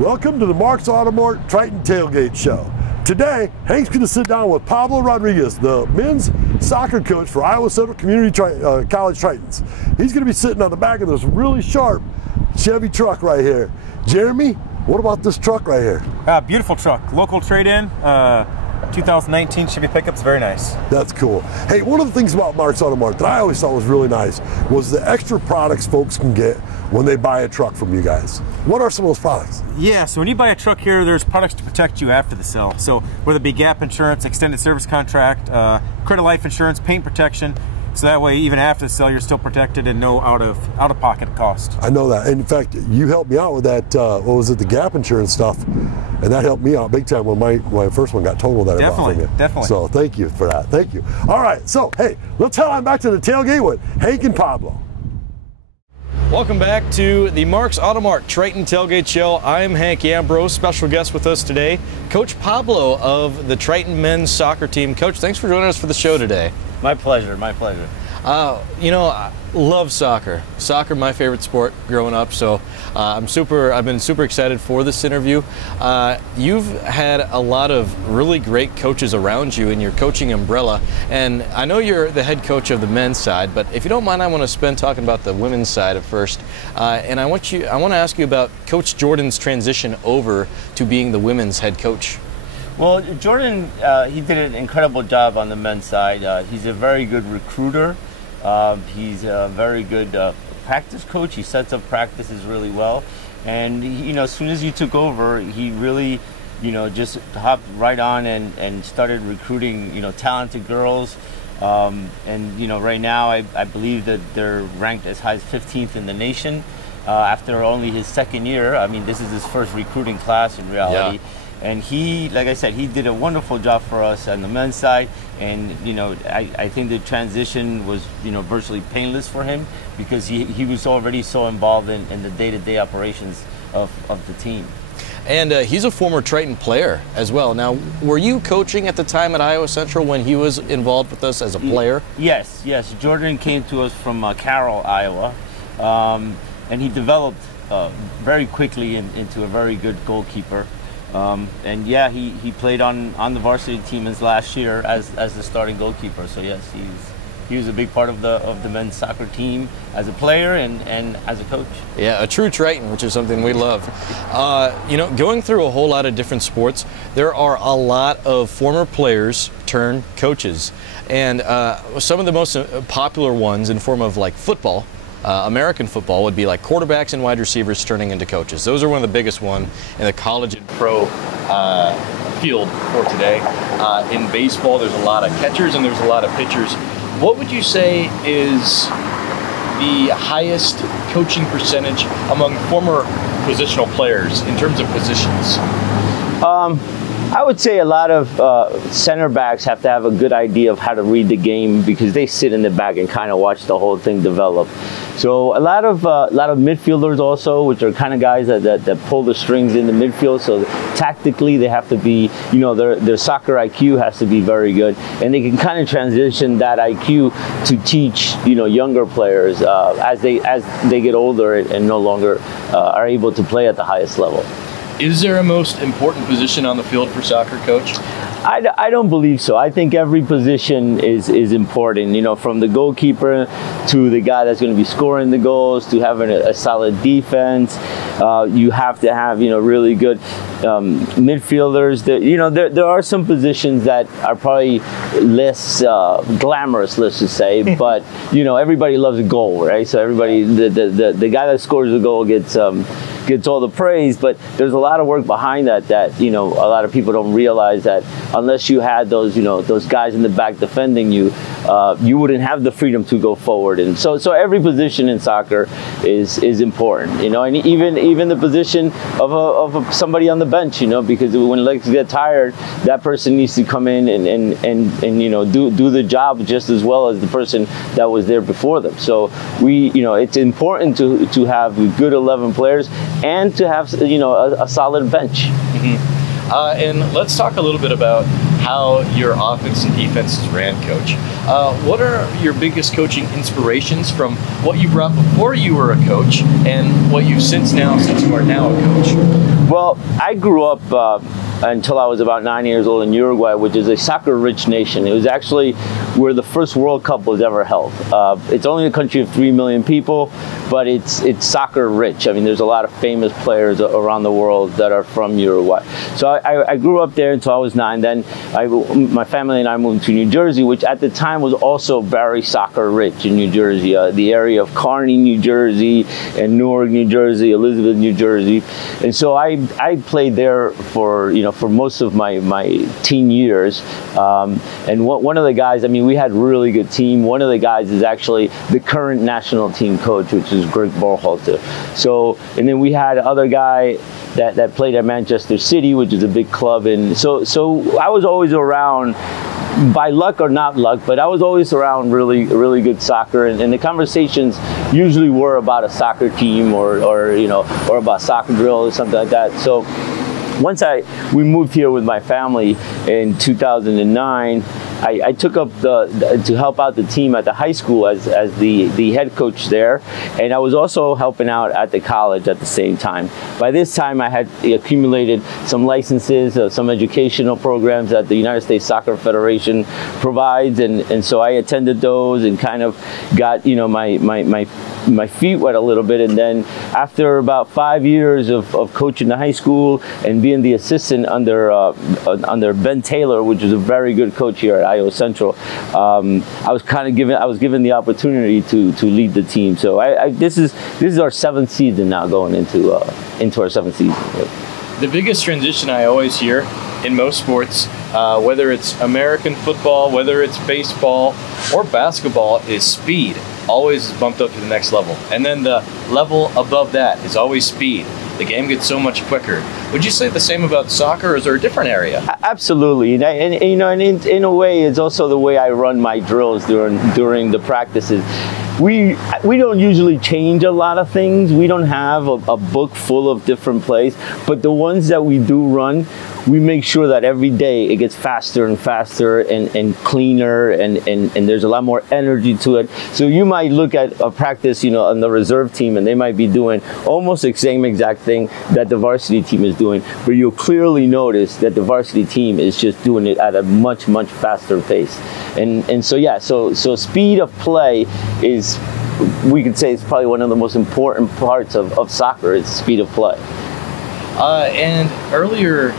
Welcome to the Mart's Auto Mart Triton Tailgate Show. Today, Hank's going to sit down with Pablo Rodriguez, the men's soccer coach for Iowa Central Community College Tritons. He's going to be sitting on the back of this really sharp Chevy truck right here. Jeremy, what about this truck right here? Beautiful truck, local trade-in, 2019 Chevy pickup's very nice. That's cool. Hey, one of the things about Mart's Auto Mart that I always thought was really nice was the extra products folks can get when they buy a truck from you guys. What are some of those products? Yeah, so when you buy a truck here, there's products to protect you after the sale. So whether it be gap insurance, extended service contract, credit life insurance, paint protection, so that way even after the sale you're still protected and no out of pocket cost. I know that. And in fact, you helped me out with that, what was it, the gap insurance stuff, and that helped me out big time when my first one got totaled that I bought from you. Definitely. So thank you for that. Thank you. All right, so hey, let's head on back to the tailgate with Hank and Pablo. Welcome back to the Mart's Auto Mart Triton Tailgate Show. I'm Hank Ambrose. Special guest with us today, Coach Pablo of the Triton men's soccer team. Coach, thanks for joining us for the show today. My pleasure, my pleasure. You know, I love soccer. Soccer, my favorite sport growing up, so I've been super excited for this interview. You've had a lot of really great coaches around you in your coaching umbrella, and I know you're the head coach of the men's side, but if you don't mind, I want to spend talking about the women's side at first. And I want to ask you about Coach Jordan's transition over to being the women's head coach. Well, Jordan, he did an incredible job on the men's side. He's a very good recruiter. He's a very good practice coach. He sets up practices really well. And, you know, as soon as you took over, he really, you know, just hopped right on and started recruiting, you know, talented girls. And, you know, right now I believe that they're ranked as high as 15th in the nation after only his second year. I mean, this is his first recruiting class in reality. Yeah. And he, like I said, he did a wonderful job for us on the men's side. And, you know, I think the transition was, you know, virtually painless for him because he was already so involved in the day-to-day operations of the team. And he's a former Triton player as well. Now, were you coaching at the time at Iowa Central when he was involved with us as a player? Yes. Jordan came to us from Carroll, Iowa. And he developed very quickly into a very good goalkeeper. And yeah, he played on the varsity team his last year as the starting goalkeeper. So yes, he was a big part of the men's soccer team as a player and as a coach. Yeah, a true Triton, which is something we love. You know, going through a whole lot of different sports, there are a lot of former players turn coaches, and some of the most popular ones in form of like football. American football would be like quarterbacks and wide receivers turning into coaches. Those are one of the biggest ones in the college and pro field for today. In baseball, there's a lot of catchers and there's a lot of pitchers. What would you say is the highest coaching percentage among former positional players in terms of positions? I would say a lot of center backs have to have a good idea of how to read the game because they sit in the back and kind of watch the whole thing develop. So a lot of midfielders also, which are kind of guys that pull the strings in the midfield. So tactically, they have to be, you know, their soccer IQ has to be very good, and they can kind of transition that IQ to teach, you know, younger players as they get older and no longer are able to play at the highest level. Is there a most important position on the field for soccer, Coach? I don't believe so. I think every position is important, you know, from the goalkeeper to the guy that's going to be scoring the goals to having a solid defense. You have to have, you know, really good midfielders. That, you know, there are some positions that are probably less glamorous, let's just say, but, you know, everybody loves a goal, right? So everybody, the guy that scores the goal gets all the praise, but there's a lot of work behind that, you know, a lot of people don't realize that unless you had those, you know, those guys in the back defending you, you wouldn't have the freedom to go forward. And so every position in soccer is important, you know, and even the position of somebody on the bench, you know, because when legs get tired, that person needs to come in and you know, do the job just as well as the person that was there before them. So you know, it's important to have good 11 players and to have, you know, a solid bench. Mm-hmm. And let's talk a little bit about how your offense and defense is ran, Coach. What are your biggest coaching inspirations from what you brought before you were a coach and what you've since you are now a coach? Well, I grew up until I was about 9 years old in Uruguay, which is a soccer-rich nation. It was actually where the first World Cup was ever held. It's only a country of 3 million people, but it's soccer-rich. I mean, there's a lot of famous players around the world that are from Uruguay. So I grew up there until I was 9. Then my family and I moved to New Jersey, which at the time was also very soccer-rich in New Jersey. The area of Kearney, New Jersey, and Newark, New Jersey, Elizabeth, New Jersey. And so I played there for most of my teen years. And one of the guys, I mean, we had a really good team. One of the guys is actually the current national team coach, which is Greg Berhalter. So, and then we had another guy that played at Manchester City, which is a big club. And so I was always around, by luck or not luck, but I was always around really good soccer, and the conversations usually were about a soccer team or about soccer drill or something like that. So once we moved here with my family in 2009, I took up to help out the team at the high school as the head coach there, and I was also helping out at the college at the same time. By this time, I had accumulated some licenses, some educational programs that the United States Soccer Federation provides, and so I attended those and kind of got my feet wet a little bit. And then after about 5 years of coaching the high school and being the assistant under Ben Taylor, which is a very good coach here at Iowa Central, I was given the opportunity to lead the team. So this is our 7th season now, going into our 7th season. The biggest transition I always hear in most sports, whether it's American football, whether it's baseball or basketball, is speed. Always bumped up to the next level. And then the level above that is always speed. The game gets so much quicker. Would you say the same about soccer, or is there a different area? Absolutely, and in a way, it's also the way I run my drills during the practices. We don't usually change a lot of things. We don't have a book full of different plays, but the ones that we do run, we make sure that every day it gets faster and faster and cleaner, and there's a lot more energy to it. So you might look at a practice, on the reserve team, and they might be doing almost the same exact thing that the varsity team is doing, but you'll clearly notice that the varsity team is just doing it at a much faster pace. And so yeah, so speed of play is, we could say, it's probably one of the most important parts of soccer, is speed of play. And earlier,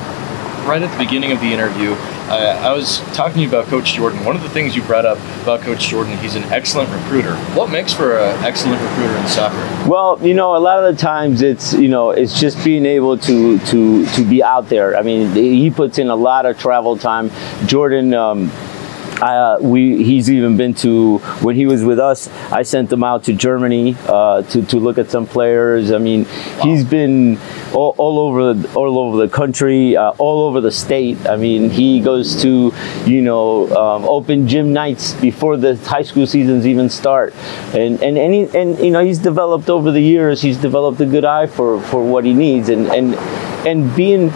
right at the beginning of the interview, I was talking to you about Coach Jordan. One of the things you brought up about Coach Jordan, he's an excellent recruiter. What makes for an excellent recruiter in soccer? Well, a lot of the times it's just being able to be out there. I mean, he puts in a lot of travel time. Jordan, he's even been to, when he was with us, I sent him out to Germany to look at some players. I mean, he's been all over the country, all over the state. I mean, he goes to open gym nights before the high school seasons even start, and he's developed over the years. He's developed a good eye for what he needs, and being,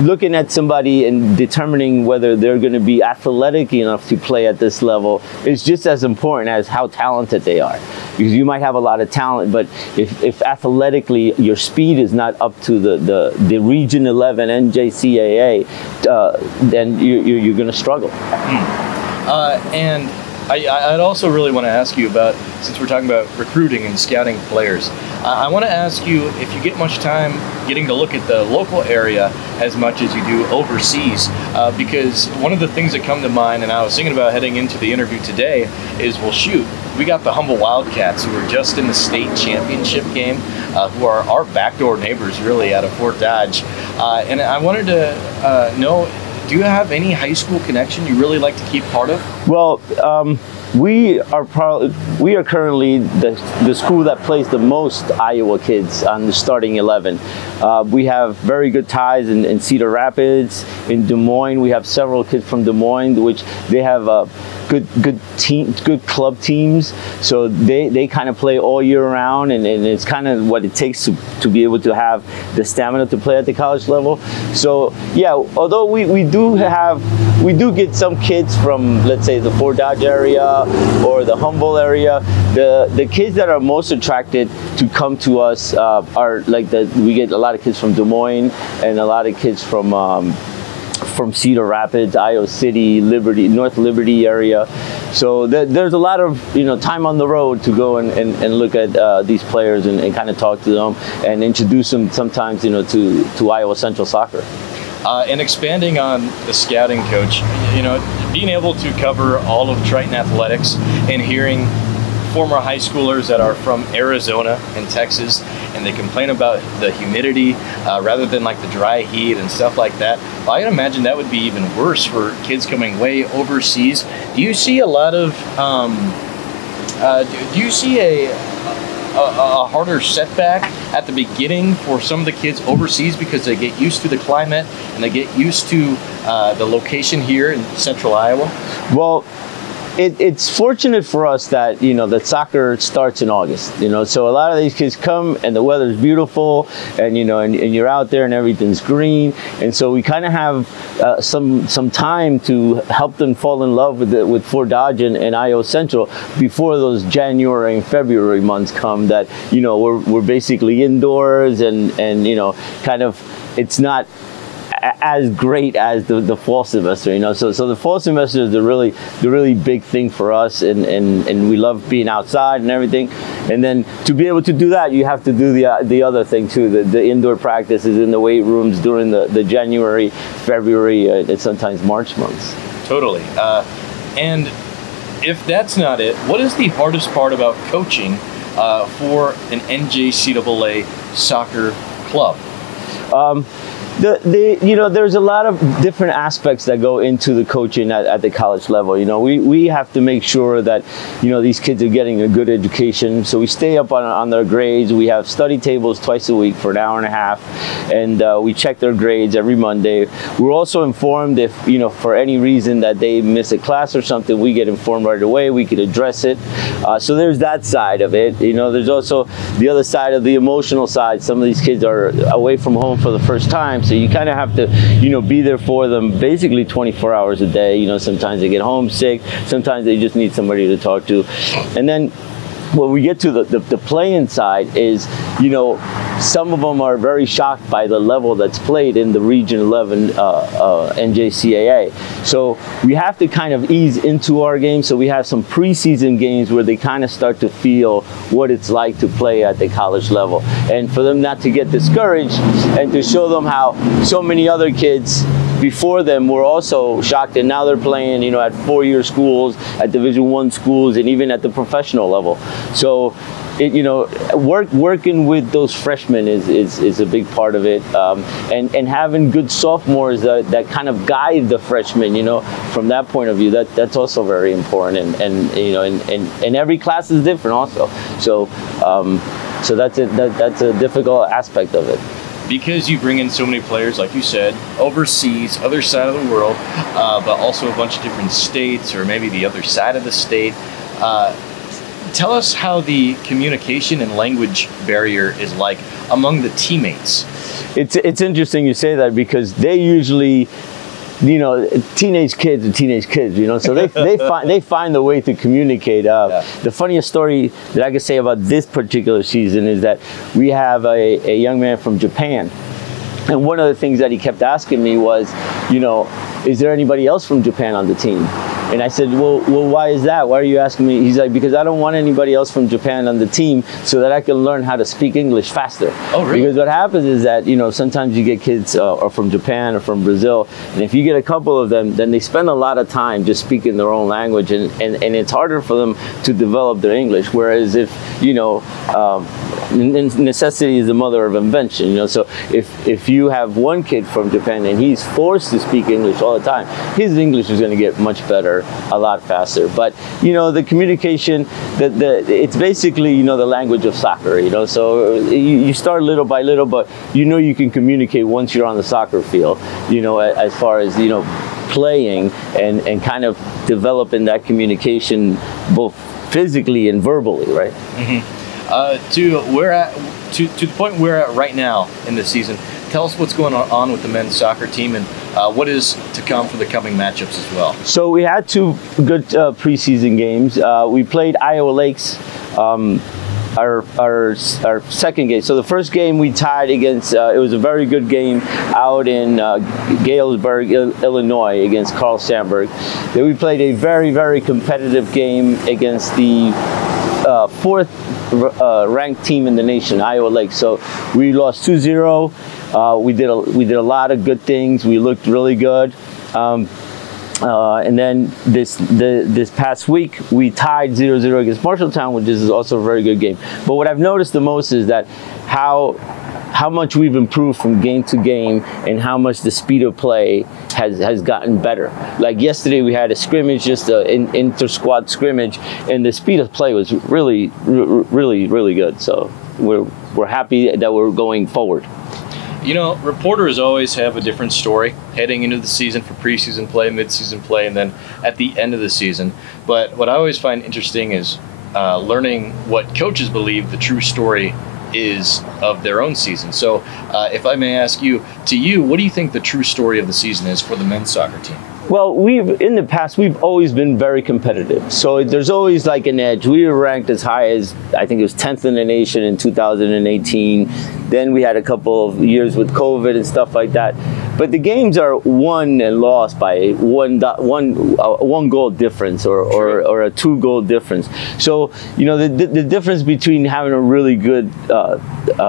looking at somebody and determining whether they're going to be athletic enough to play at this level is just as important as how talented they are. Because you might have a lot of talent, but if athletically your speed is not up to the Region 11 NJCAA, then you're going to struggle. And I'd also really want to ask you about, since we're talking about recruiting and scouting players, I want to ask you if you get much time getting to look at the local area as much as you do overseas, because one of the things that come to mind, and I was thinking about heading into the interview today, is, well, shoot, we got the Humble Wildcats, who are just in the state championship game, who are our backdoor neighbors, really, out of Fort Dodge. And I wanted to know, do you have any high school connection you really like to keep part of? Well, we are currently the school that plays the most Iowa kids on the starting 11. We have very good ties in Cedar Rapids, in Des Moines. We have several kids from Des Moines, which they have good club teams. So they kind of play all year round, and it's kind of what it takes to be able to have the stamina to play at the college level. So yeah, although we do get some kids from, let's say, the Fort Dodge area or the Humboldt area. The kids that are most attracted to come to us are like we get a lot of kids from Des Moines and a lot of kids from Cedar Rapids, Iowa City, Liberty, North Liberty area. So there's a lot of time on the road to go and look at these players and kind of talk to them and introduce them sometimes to Iowa Central soccer. And expanding on the scouting, Coach, being able to cover all of Triton athletics and hearing former high schoolers that are from Arizona and Texas, and they complain about the humidity rather than like the dry heat and stuff like that. Well, I can imagine that would be even worse for kids coming way overseas. Do you see a lot of, do you see a harder setback at the beginning for some of the kids overseas because they get used to the climate and they get used to the location here in central Iowa? Well, it's fortunate for us that that soccer starts in August. So a lot of these kids come and the weather's beautiful, and and you're out there and everything's green, and so we kind of have some time to help them fall in love with Fort Dodge and Iowa Central before those January and February months come. That we're basically indoors and kind of it's not as great as the fall semester, So the fall semester is the really big thing for us, and we love being outside and everything. And then to be able to do that, you have to do the other thing too, the indoor practices in the weight rooms during the January, February, and sometimes March months. Totally. And if that's not it, what is the hardest part about coaching for an NJCAA soccer club? There's a lot of different aspects that go into the coaching at the college level. We have to make sure that these kids are getting a good education. So we stay up on their grades. We have study tables twice a week for an hour and a half, and we check their grades every Monday. We're also informed if for any reason that they miss a class or something, we get informed right away. We could address it. So there's that side of it. There's also the other side of the emotional side. Some of these kids are away from home for the first time. So you kind of have to, be there for them basically 24 hours a day. Sometimes they get homesick. Sometimes they just need somebody to talk to. And then when we get to the playing side is, some of them are very shocked by the level that's played in the Region 11 NJCAA. So we have to kind of ease into our game. So we have some preseason games where they kind of start to feel what it's like to play at the college level. And for them not to get discouraged and to show them how so many other kids before them were also shocked, and now they're playing, at four-year schools, at Division I schools, and even at the professional level. So, working with those freshmen is a big part of it, and having good sophomores that kind of guide the freshmen, from that point of view, that's also very important, and every class is different also. So, so that's a difficult aspect of it. Because you bring in so many players, like you said, overseas, other side of the world, but also a bunch of different states, or maybe the other side of the state. Tell us how the communication and language barrier is like among the teammates. It's interesting you say that, because they usually, teenage kids are teenage kids, so they find the way to communicate. The funniest story that I could say about this particular season is that we have a young man from Japan, and one of the things that he kept asking me was, is there anybody else from Japan on the team? And I said, well, why is that? Why are you asking me? He's like, because I don't want anybody else from Japan on the team so that I can learn how to speak English faster. Oh, really? Because what happens is that, sometimes you get kids are from Japan or from Brazil, and if you get a couple of them, then they spend a lot of time just speaking their own language, and it's harder for them to develop their English. Whereas if, necessity is the mother of invention, so if you have one kid from Japan and he's forced to speak English all the time, his English is going to get much better a lot faster. But the communication, it's basically the language of soccer, so you start little by little, but you can communicate once you're on the soccer field, as far as playing and kind of developing that communication both physically and verbally, right? To the point we're at right now in the season, tell us what's going on with the men's soccer team and what is to come for the coming matchups as well. So we had 2 good preseason games. We played Iowa Lakes, our second game. So the first game we tied against, it was a very good game out in Galesburg, Illinois, against Carl Sandburg. Then we played a very, very competitive game against the 4th ranked team in the nation, Iowa Lakes. So we lost 2-0. We did a lot of good things. We looked really good. And then this past week we tied 0-0 against Marshalltown, which is also a very good game. But what I've noticed the most is that how much we've improved from game to game and how much the speed of play has gotten better. Like yesterday we had a scrimmage, just an inter-squad scrimmage, and the speed of play was really good. So we're happy that we're going forward. You know, reporters always have a different story heading into the season for preseason play, midseason play, and then at the end of the season. But what I always find interesting is learning what coaches believe the true story is of their own season. So if I may ask you, what do you think the true story of the season is for the men's soccer team? Well, in the past, we've always been very competitive. So there's always like an edge. We were ranked as high as, I think it was 10th in the nation in 2018. Then we had a couple of years with COVID and stuff like that. But the games are won and lost by one goal difference or a 2 goal difference. So, you know, the difference between having a really good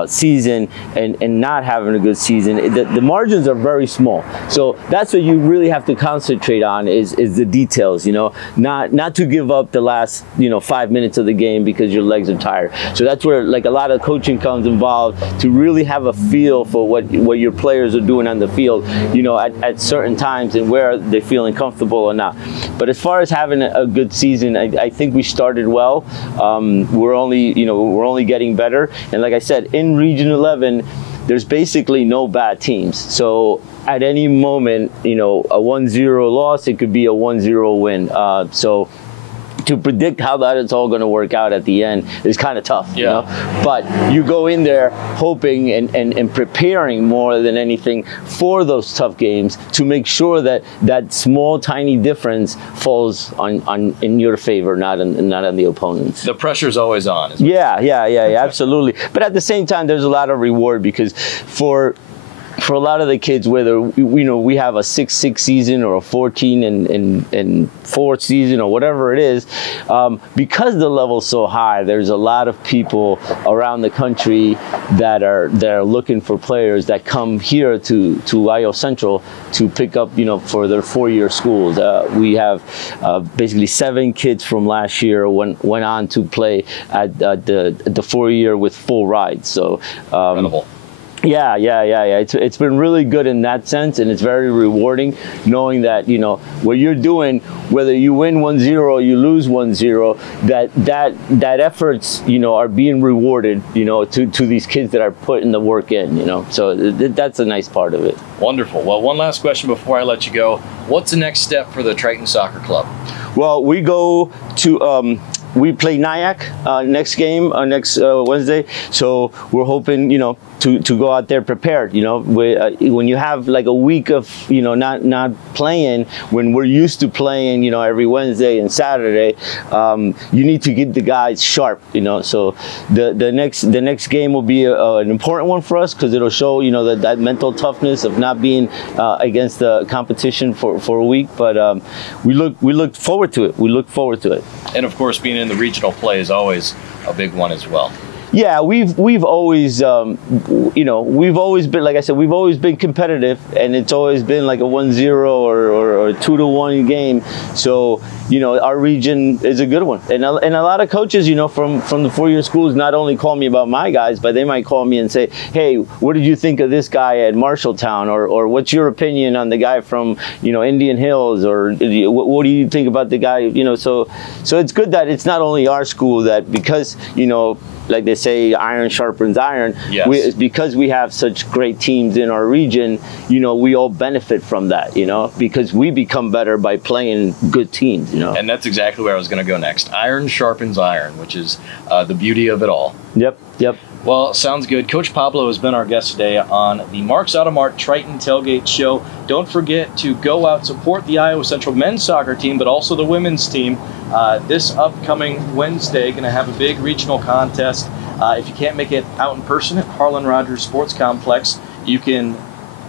season and not having a good season, the margins are very small. So that's what you really have to concentrate on is the details, you know, not to give up the last, 5 minutes of the game because your legs are tired. So that's where like a lot of coaching comes involved, to really have a feel for what your players are doing on the field, at certain times and where they're feeling comfortable or not. But as far as having a good season, I think we started well. We're only getting better. And like I said, in Region 11, there's basically no bad teams. So at any moment, a 1-0 loss, it could be a 1-0 win. So to predict how that it's all going to work out at the end is kind of tough, you know? But you go in there hoping and preparing more than anything for those tough games to make sure that that small, tiny difference falls in your favor, not on the opponent's. The pressure's always on. Yeah, absolutely. But at the same time, there's a lot of reward because for a lot of the kids, whether we have a 6-6 season or a 14 and 4 season or whatever it is, because the level's so high, there's a lot of people around the country that are looking for players that come here to Iowa Central to pick up for their 4-year schools. We have basically 7 kids from last year went on to play at the 4-year with full rides. So incredible. Yeah. It's been really good in that sense, and it's very rewarding knowing that what you're doing, whether you win 1-0 or you lose 1-0, that efforts are being rewarded to these kids that are putting the work in. So that's a nice part of it. Wonderful. Well, one last question before I let you go. What's the next step for the Triton Soccer Club? Well, we go to we play Nyack next Wednesday, so we're hoping to go out there prepared. When you have like a week of not playing, when we're used to playing every Wednesday and Saturday, you need to get the guys sharp. So the next game will be an important one for us because it'll show that mental toughness of not being against the competition for a week. But we look forward to it. We look forward to it. And of course, being in the regional play is always a big one as well. Yeah, we've always we've always been, like I said, we've always been competitive, and it's always been like a 1-0 or a 2-1 game. So our region is a good one, and a lot of coaches from the 4-year schools not only call me about my guys, but they might call me and say, hey, what did you think of this guy at Marshalltown, or what's your opinion on the guy from Indian Hills, or what do you think about the guy? So it's good that it's not only our school that, because like they say, iron sharpens iron. Yes. Because we have such great teams in our region, we all benefit from that, because we become better by playing good teams, you know. And that's exactly where I was going to go next. Iron sharpens iron, which is the beauty of it all. Yep, yep. Well, sounds good. Coach Pablo has been our guest today on the Mark's Auto Mart Triton Tailgate Show. Don't forget to go out, support the Iowa Central men's soccer team, but also the women's team. This upcoming Wednesday, going to have a big regional contest. If you can't make it out in person at Harlan Rogers Sports Complex, you can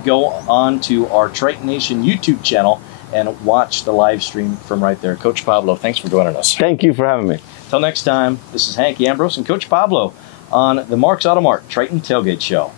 go on to our Triton Nation YouTube channel and watch the live stream from right there. Coach Pablo, thanks for joining us. Thank you for having me. Till next time, this is Hank Ambrose and Coach Pablo on the Mark's Auto Mart Triton Tailgate Show.